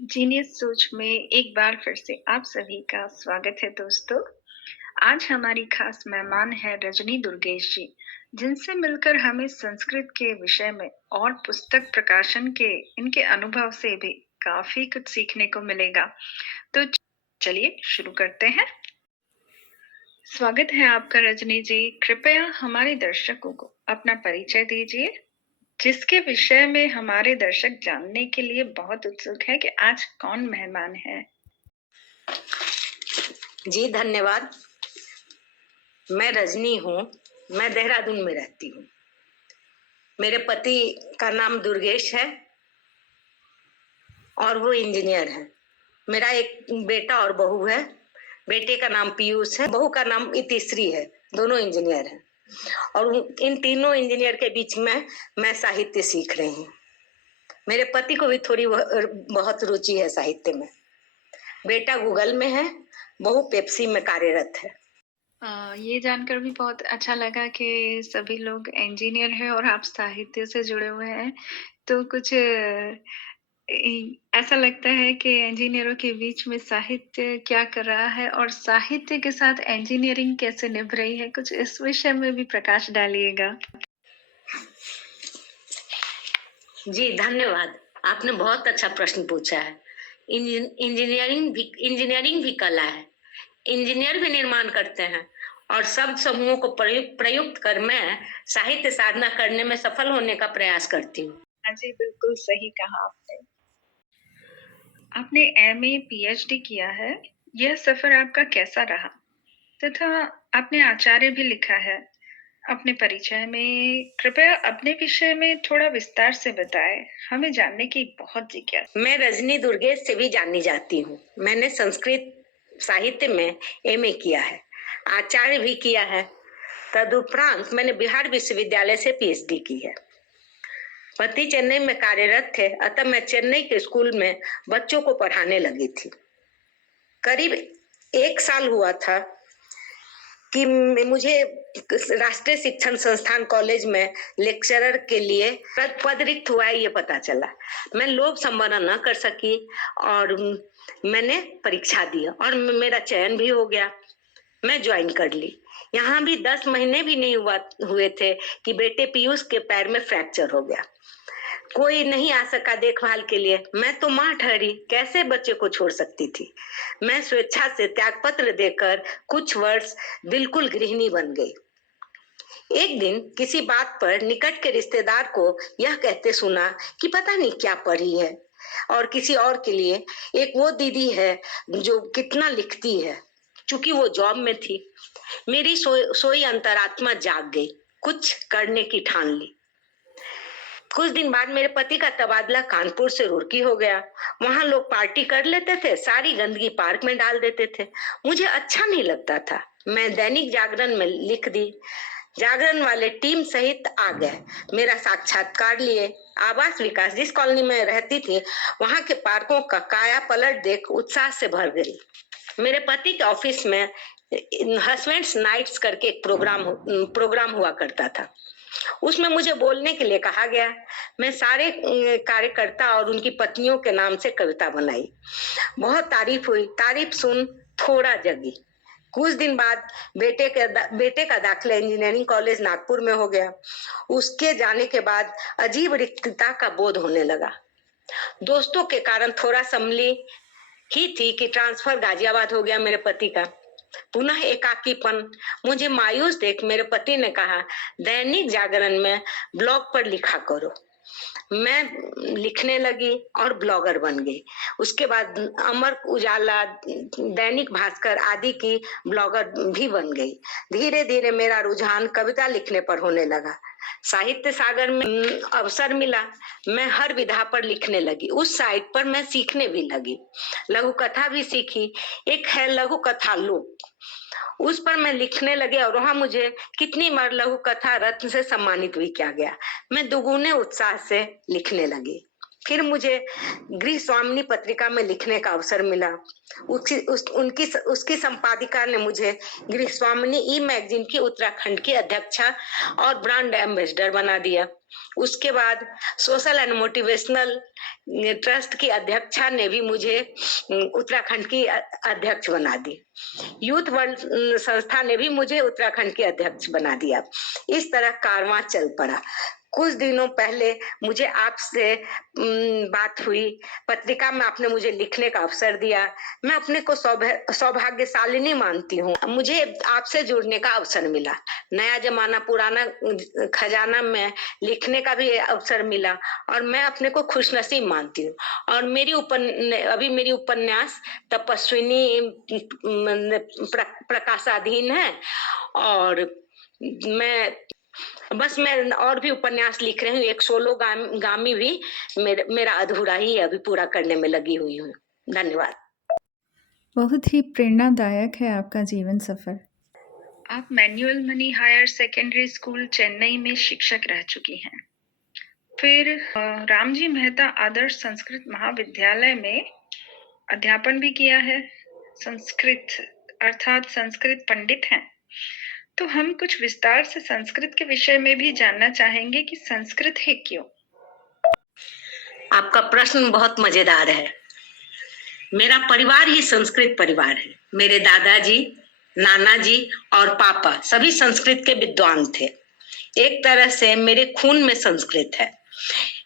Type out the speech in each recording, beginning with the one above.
Genius सोच में एक बार फिर से आप सभी का स्वागत है दोस्तों। आज हमारी खास मेहमान है रजनी दुर्गेश जी, जिनसे मिलकर हमें संस्कृत के विषय में और पुस्तक प्रकाशन के इनके अनुभव से भी काफी कुछ सीखने को मिलेगा। तो चलिए शुरू करते हैं। स्वागत है आपका रजनी जी। कृपया हमारे दर्शकों को अपना परिचय दीजिए, जिसके विषय में हमारे दर्शक जानने के लिए बहुत उत्सुक है कि आज कौन मेहमान है। जी धन्यवाद। मैं रजनी हूँ। मैं देहरादून में रहती हूँ। मेरे पति का नाम दुर्गेश है और वो इंजीनियर है। मेरा एक बेटा और बहू है। बेटे का नाम पीयूष है, बहू का नाम इतिश्री है। दोनों इंजीनियर हैं और इन तीनों इंजीनियर के बीच में मैं साहित्य सीख रही हूँ। मेरे पति को भी थोड़ी बहुत रुचि है साहित्य में। बेटा गूगल में है, बहू पेप्सी में कार्यरत है। ये जानकर भी बहुत अच्छा लगा कि सभी लोग इंजीनियर हैं और आप साहित्य से जुड़े हुए हैं। तो कुछ ऐसा लगता है कि इंजीनियरों के बीच में साहित्य क्या कर रहा है और साहित्य के साथ इंजीनियरिंग कैसे निभ रही है, कुछ इस विषय में भी प्रकाश डालिएगा। जी धन्यवाद। आपने बहुत अच्छा प्रश्न पूछा है। इंजीनियरिंग भी कला है। इंजीनियर भी निर्माण करते हैं और सब समूहों को प्रयुक्त कर मैं साहित्य साधना करने में सफल होने का प्रयास करती हूँ। हाँ जी, बिल्कुल सही कहा आपने। आपने एमए पीएचडी किया है। यह सफर आपका कैसा रहा तथा आपने आचार्य भी लिखा है। अपने परिचय में कृपया अपने विषय में थोड़ा विस्तार से बताएं। हमें जानने की बहुत जिज्ञासा। मैं रजनी दुर्गेश से भी जानी जाती हूँ। मैंने संस्कृत साहित्य में एमए किया है, आचार्य भी किया है। तदुपरांत मैंने बिहार विश्वविद्यालय से पीएचडी की है। पति चेन्नई में कार्यरत थे, अतः मैं चेन्नई के स्कूल में बच्चों को पढ़ाने लगी थी। करीब 1 साल हुआ था कि मुझे राष्ट्रीय शिक्षण संस्थान कॉलेज में लेक्चरर के लिए पद रिक्त हुआ है, ये पता चला। मैं लोक संवरण न कर सकी और मैंने परीक्षा दी और मेरा चयन भी हो गया। मैं ज्वाइन कर ली। यहाँ भी 10 महीने भी नहीं हुए थे कि बेटे पीयूष के पैर में फ्रैक्चर हो गया। कोई नहीं आ सका देखभाल के लिए। मैं तो मां ठहरी, कैसे बच्चे को छोड़ सकती थी। मैं स्वेच्छा से त्यागपत्र देकर कुछ वर्ष बिल्कुल गृहिणी बन गई। एक दिन किसी बात पर निकट के रिश्तेदार को यह कहते सुना कि पता नहीं क्या पढ़ी है और किसी और के लिए एक वो दीदी है जो कितना लिखती है। चूंकि वो जॉब में थी, मेरी सोई अंतरात्मा जाग गई, कुछ करने की ठान ली। कुछ दिन बाद मेरे पति का तबादला कानपुर से रुड़की हो गया। वहां लोग पार्टी कर लेते थे, सारी गंदगी पार्क में डाल देते थे। मुझे अच्छा नहीं लगता था। मैं दैनिक जागरण में लिख दी। जागरण वाले टीम सहित आ गए, मेरा साक्षात्कार लिए। आवास विकास जिस कॉलोनी में रहती थी, वहां के पार्कों का काया पलट देख उत्साह से भर गई। मेरे पति के ऑफिस में हस्बैंड्स नाइट्स करके एक प्रोग्राम हुआ करता था। उसमें मुझे बोलने के लिए कहा गया। मैं सारे कार्यकर्ता और उनकी पत्नियों के नाम से कविता बनाई। बहुत तारीफ हुई। तारीफ सुन थोड़ा जगी। कुछ दिन बाद बेटे का दाखिला इंजीनियरिंग कॉलेज नागपुर में हो गया। उसके जाने के बाद अजीब रिक्तता का बोध होने लगा। दोस्तों के कारण थोड़ा संभली ही थी कि ट्रांसफर गाजियाबाद हो गया मेरे पति का। पुनः एकाकीपन। मुझे मायूस देख मेरे पति ने कहा, दैनिक जागरण में ब्लॉग पर लिखा करो। मैं लिखने लगी और ब्लॉगर बन गई। उसके बाद अमर उजाला, दैनिक भास्कर आदि की ब्लॉगर भी बन गई। धीरे धीरे मेरा रुझान कविता लिखने पर होने लगा। साहित्य सागर में अवसर मिला। मैं हर विधा पर लिखने लगी। उस साइट पर मैं सीखने भी लगी। लघु कथा भी सीखी। एक है लघु कथा लोक, उस पर मैं लिखने लगे और वहां मुझे कितनी बार लघु कथा रत्न से सम्मानित भी किया गया। मैं दुगुने उत्साह से लिखने लगी। फिर मुझे गृह स्वामिनी पत्रिका में लिखने का अवसर मिला। उसकी संपादिका ने मुझे गृह स्वामिनी ई मैगजीन की उत्तराखंड की अध्यक्षा और ब्रांड एम्बेसडर बना दिया। उसके बाद सोशल एंड मोटिवेशनल ट्रस्ट की अध्यक्षा ने भी मुझे उत्तराखंड की अध्यक्ष बना दी। यूथ वर्ल्ड संस्था ने भी मुझे उत्तराखंड की अध्यक्ष बना दिया। इस तरह कारवां चल पड़ा। कुछ दिनों पहले मुझे आपसे बात हुई, पत्रिका में आपने मुझे लिखने का अवसर दिया। मैं अपने को सौभाग्यशालिनी मानती हूँ। मुझे आपसे जुड़ने का अवसर मिला। नया जमाना पुराना खजाना में लिखने का भी अवसर मिला और मैं अपने को खुशनसीब मानती हूँ। और अभी मेरी उपन्यास तपस्विनी प्रकाशाधीन है और मैं और भी उपन्यास लिख रही हूँ। एक सोलो गामी भी मेरा अधूरा ही है, अभी पूरा करने में लगी हुई हूँ। धन्यवाद। बहुत ही प्रेरणादायक है आपका जीवन सफर। आप मैनुअल मनी हायर सेकेंडरी स्कूल चेन्नई में शिक्षक रह चुकी हैं। फिर रामजी मेहता आदर्श संस्कृत महाविद्यालय में अध्यापन भी किया है। संस्कृत अर्थात संस्कृत पंडित हैं। तो हम कुछ विस्तार से संस्कृत के विषय में भी जानना चाहेंगे कि संस्कृत है क्यों। आपका प्रश्न बहुत मजेदार है। मेरा परिवार ही संस्कृत परिवार है। मेरे दादाजी, नाना जी और पापा सभी संस्कृत के विद्वान थे। एक तरह से मेरे खून में संस्कृत है।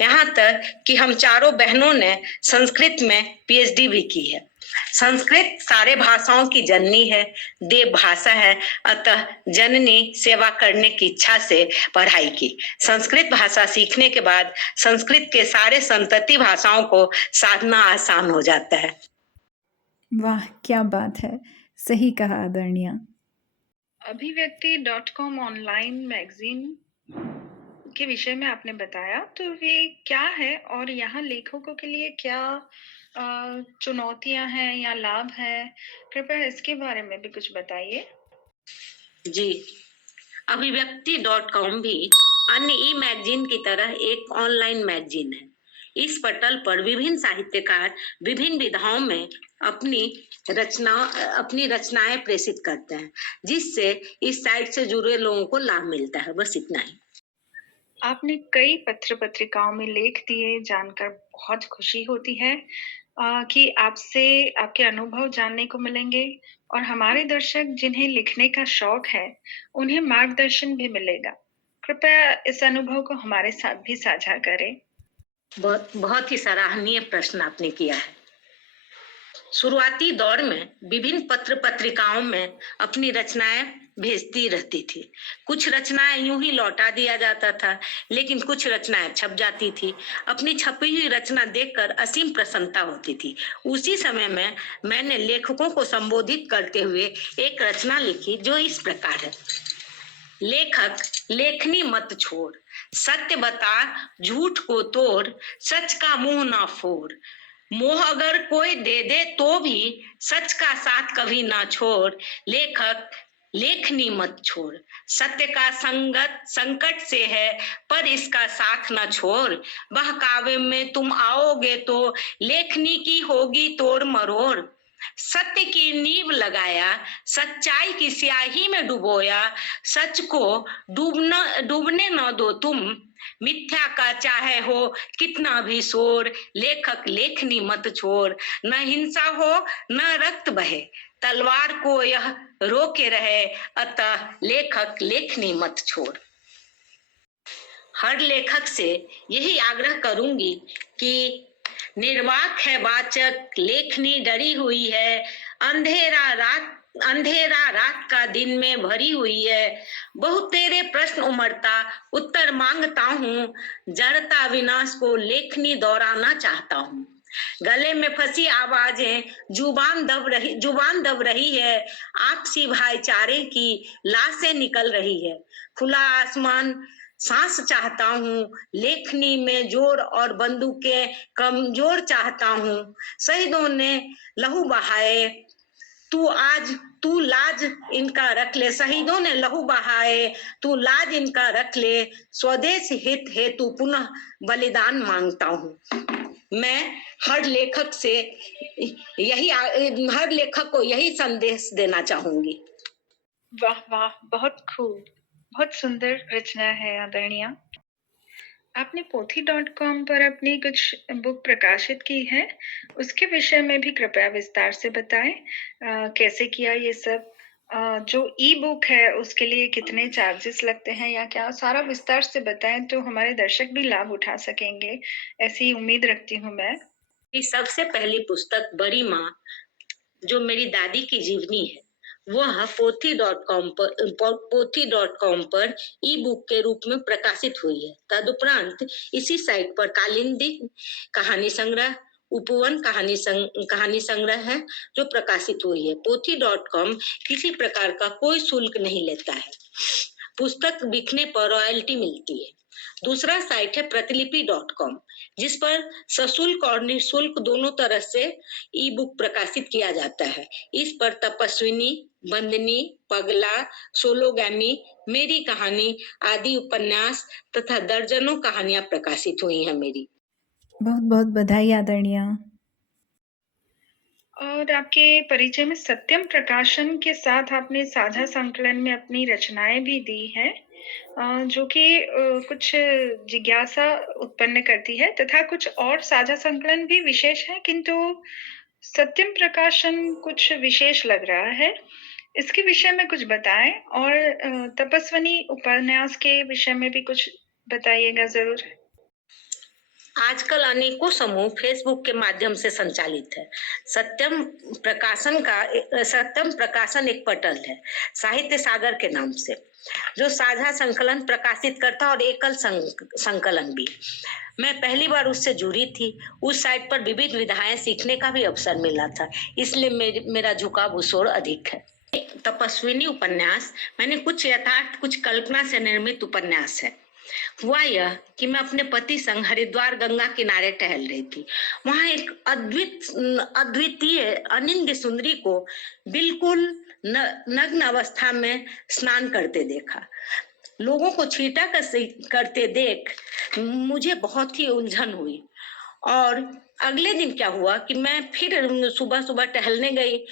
यहाँ तक कि हम चारों बहनों ने संस्कृत में पीएचडी भी की है। संस्कृत सारे भाषाओं की जननी है, देव भाषा है। अतः जननी सेवा करने की इच्छा से पढ़ाई की। संस्कृत भाषा सीखने के बाद संस्कृत के सारे संतति भाषाओं को साधना आसान हो जाता है। वाह, क्या बात है, सही कहा आदरणीय। अभिव्यक्ति.com ऑनलाइन मैगजीन के विषय में आपने बताया, तो वे क्या है और यहाँ लेखकों के लिए क्या चुनौतियां हैं या लाभ है? कृपया इसके बारे में भी कुछ बताइए। जी, अभिव्यक्ति.com भी अन्य ई मैगजीन की तरह एक ऑनलाइन मैगजीन है। इस पटल पर विभिन्न साहित्यकार विभिन्न विधाओं में अपनी रचनाएं प्रेषित करते हैं, जिससे इस साइट से जुड़े लोगों को लाभ मिलता है। बस इतना ही। आपने कई पत्र पत्रिकाओं में लेख दिए, जानकर बहुत खुशी होती है कि आपसे आपके अनुभव जानने को मिलेंगे और हमारे दर्शक जिन्हें लिखने का शौक है उन्हें मार्गदर्शन भी मिलेगा। कृपया इस अनुभव को हमारे साथ भी साझा करें। बहुत ही सराहनीय प्रश्न आपने किया है। शुरुआती दौर में विभिन्न पत्र पत्रिकाओं में अपनी रचनाएं भेजती रहती थी। कुछ रचनाएं यूं ही लौटा दिया जाता था, लेकिन कुछ रचनाएं छप जाती थी। अपनी छपी हुई रचना देखकर असीम प्रसन्नता होती थी। उसी समय में मैंने लेखकों को संबोधित करते हुए एक रचना लिखी जो इस प्रकार है। लेखक लेखनी मत छोड़, सत्य बता झूठ को तोड़, सच का मुंह ना फोड़। मोह अगर कोई दे दे तो भी सच का साथ कभी ना छोड़। लेखक लेखनी मत छोड़, सत्य का संकट से है पर इसका साथ न छोड़। बहकावे में तुम आओगे तो लेखनी की होगी तोड़ मरोड़। सत्य की नींव लगाया, सच्चाई की स्याही में डुबोया। सच को डूबने न दो तुम, मिथ्या का चाहे हो कितना भी शोर। लेखक लेखनी मत छोड़, न हिंसा हो न रक्त बहे, तलवार को यह रोके रहे। अतः लेखक लेखनी मत छोड़। हर लेखक से यही आग्रह करूंगी कि निर्वाक है वाचक, लेखनी डरी हुई है। अंधेरा रात का दिन में भरी हुई है। बहुत तेरे प्रश्न उमड़ता उत्तर मांगता हूँ। जड़ता विनाश को लेखनी दोहराना चाहता हूँ। गले में फंसी आवाजें जुबान दब रही है। आपसी भाईचारे की लाशें निकल रही है। खुला आसमान सांस चाहता हूँ। लेखनी में जोर और बंदूकें कमजोर चाहता हूँ। शहीदों ने लहू बहाए, तू लाज इनका रख ले। शहीदों ने लहू बहाए, तू लाज इनका रख ले। स्वदेश हित हेतु पुनः बलिदान मांगता हूँ। मैं हर लेखक से हर लेखक को यही संदेश देना चाहूंगी। वाह वाह, बहुत खूब, बहुत सुंदर रचना है आदरणीय। आपने पोथी डॉट कॉम पर अपनी कुछ बुक प्रकाशित की है, उसके विषय में भी कृपया विस्तार से बताएं। कैसे किया ये सब? जो ई बुक है उसके लिए कितने चार्जेस लगते हैं या क्या, सारा विस्तार से बताएं तो हमारे दर्शक भी लाभ उठा सकेंगे, ऐसी उम्मीद रखती हूँ मैं। कि सबसे पहली पुस्तक बड़ी माँ, जो मेरी दादी की जीवनी है, वह पोथी.com पर ई बुक के रूप में प्रकाशित हुई है। तदुपरांत इसी साइट पर कालिंदी कहानी संग्रह, उपवन कहानी संग्रह है जो प्रकाशित हुई है। पोथी.com किसी प्रकार का कोई शुल्क नहीं लेता है। पुस्तक बिकने पर रॉयल्टी मिलती है। दूसरा साइट है प्रतिलिपि.com, जिस पर सशुल्क और निःशुल्क दोनों तरह से ई बुक प्रकाशित किया जाता है। इस पर तपस्विनी, बंदनी, पगला, सोलोगैमी, मेरी कहानी आदि उपन्यास तथा दर्जनों कहानियां प्रकाशित हुई हैं मेरी। बहुत बहुत बधाई आदरणीय। और आपके परिचय में सत्यम प्रकाशन के साथ आपने साझा संकलन में अपनी रचनाएं भी दी हैं, जो कि कुछ जिज्ञासा उत्पन्न करती है, तथा कुछ और साझा संकलन भी विशेष है, किंतु सत्यम प्रकाशन कुछ विशेष लग रहा है। इसके विषय में कुछ बताएं और तपस्विनी उपन्यास के विषय में भी कुछ बताइएगा जरूर। आजकल अनेकों समूह फेसबुक के माध्यम से संचालित है। सत्यम प्रकाशन एक पटल है साहित्य सागर के नाम से, जो साझा संकलन प्रकाशित करता और एकल संकलन भी। मैं पहली बार उससे जुड़ी थी। उस साइट पर विविध विधाएं सीखने का भी अवसर मिला था, इसलिए मेरा झुकाव उस ओर अधिक है। तपस्विनी उपन्यास मैंने कुछ यथार्थ, कुछ कल्पना से निर्मित उपन्यास है। हुआ यह कि मैं अपने पति संग हरिद्वार गंगा किनारे टहल रही थी। वहां एक अद्वितीय अनिंद्य सुंदरी को बिल्कुल नग्न अवस्था में स्नान करते देखा। लोगों को छीटा करते देख मुझे बहुत ही उलझन हुई। और अगले दिन क्या हुआ कि मैं फिर सुबह सुबह टहलने गई।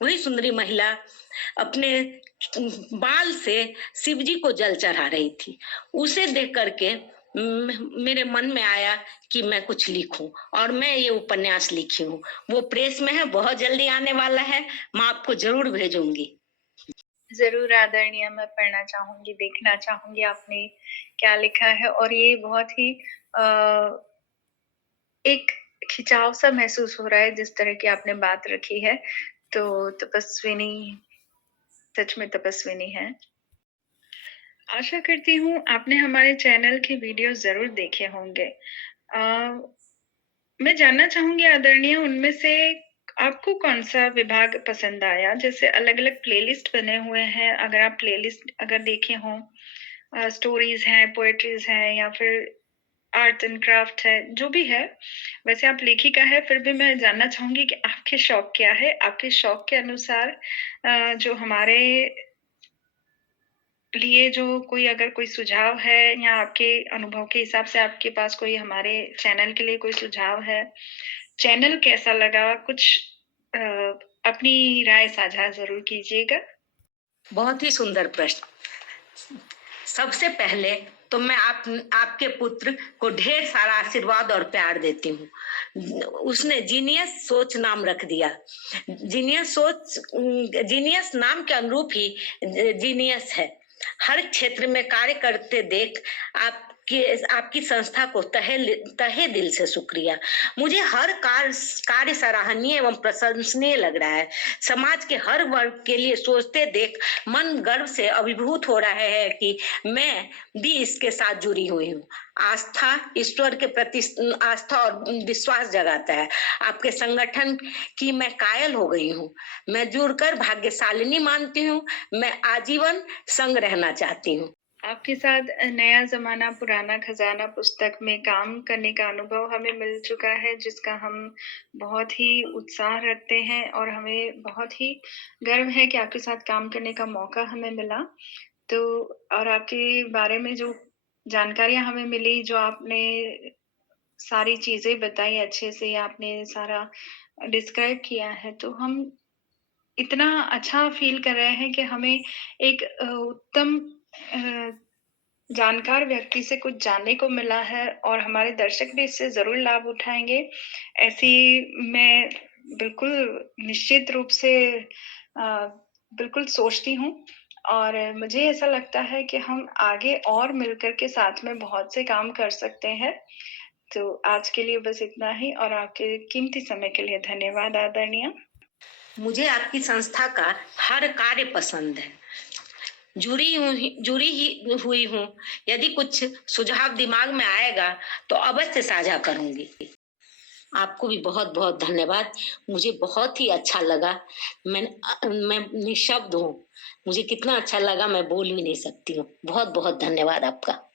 वही सुंदरी महिला अपने बाल से शिव जी को जल चढ़ा रही थी। उसे देख करके मेरे मन में आया कि मैं कुछ लिखूं, और मैं ये उपन्यास लिखी हूँ। वो प्रेस में है, बहुत जल्दी आने वाला है। मैं आपको जरूर भेजूंगी। जरूर आदरणीय, मैं पढ़ना चाहूंगी, देखना चाहूंगी आपने क्या लिखा है। और ये बहुत ही एक खिंचाव सा महसूस हो रहा है जिस तरह की आपने बात रखी है। तो तपस्विनी सच में तपस्विनी है। आशा करती हूँ आपने हमारे चैनल के वीडियो जरूर देखे होंगे। मैं जानना चाहूंगी आदरणीय, उनमें से आपको कौन सा विभाग पसंद आया? जैसे अलग अलग प्लेलिस्ट बने हुए हैं, अगर आप प्लेलिस्ट अगर देखे हों, स्टोरीज हैं, पोएट्रीज हैं, या फिर आर्ट एंड क्राफ्ट है, जो भी है। वैसे आप लेखिका है, फिर भी मैं जानना चाहूंगी कि आपके शौक क्या है। आपके शौक के अनुसार जो हमारे लिए जो कोई अगर कोई सुझाव है, या आपके अनुभव के हिसाब से आपके पास कोई हमारे चैनल के लिए कोई सुझाव है, चैनल कैसा लगा, कुछ अ, अपनी राय साझा जरूर कीजिएगा। बहुत ही सुंदर प्रश्न। सबसे पहले तो मैं आपके पुत्र को ढेर सारा आशीर्वाद और प्यार देती हूँ। उसने जीनियस सोच नाम रख दिया। जीनियस नाम के अनुरूप ही जीनियस है। हर क्षेत्र में कार्य करते देख आपकी संस्था को तहे दिल से शुक्रिया। मुझे हर कार्य सराहनीय एवं प्रशंसनीय लग रहा है। समाज के हर वर्ग के लिए सोचते देख मन गर्व से अभिभूत हो रहा है कि मैं भी इसके साथ जुड़ी हुई हूँ। आस्था ईश्वर के प्रति आस्था और विश्वास जगाता है। आपके संगठन की मैं कायल हो गई हूँ। मैं जुड़कर भाग्यशालिनी मानती हूँ। मैं आजीवन संग रहना चाहती हूँ। आपके साथ नया जमाना पुराना खजाना पुस्तक में काम करने का अनुभव हमें मिल चुका है, जिसका हम बहुत ही उत्साह रखते हैं, और हमें बहुत ही गर्व है कि आपके साथ काम करने का मौका हमें मिला। तो और आपके बारे में जो जानकारियां हमें मिली, जो आपने सारी चीज़ें बताई अच्छे से, आपने सारा डिस्क्राइब किया है, तो हम इतना अच्छा फ़ील कर रहे हैं कि हमें एक उत्तम अ, जानकार व्यक्ति से कुछ जानने को मिला है और हमारे दर्शक भी इससे ज़रूर लाभ उठाएँगे। ऐसी मैं बिल्कुल निश्चित रूप से बिल्कुल सोचती हूँ और मुझे ऐसा लगता है कि हम आगे और मिलकर के साथ में बहुत से काम कर सकते हैं। तो आज के लिए बस इतना ही और आपके कीमती समय के लिए धन्यवाद आदरणीय। मुझे आपकी संस्था का हर कार्य पसंद है। जुड़ी ही हुई हूँ। यदि कुछ सुझाव दिमाग में आएगा तो अवश्य साझा करूंगी। आपको भी बहुत बहुत धन्यवाद। मुझे बहुत ही अच्छा लगा। मैं निःशब्द हूँ। मुझे कितना अच्छा लगा मैं बोल भी नहीं सकती हूँ। बहुत बहुत धन्यवाद आपका।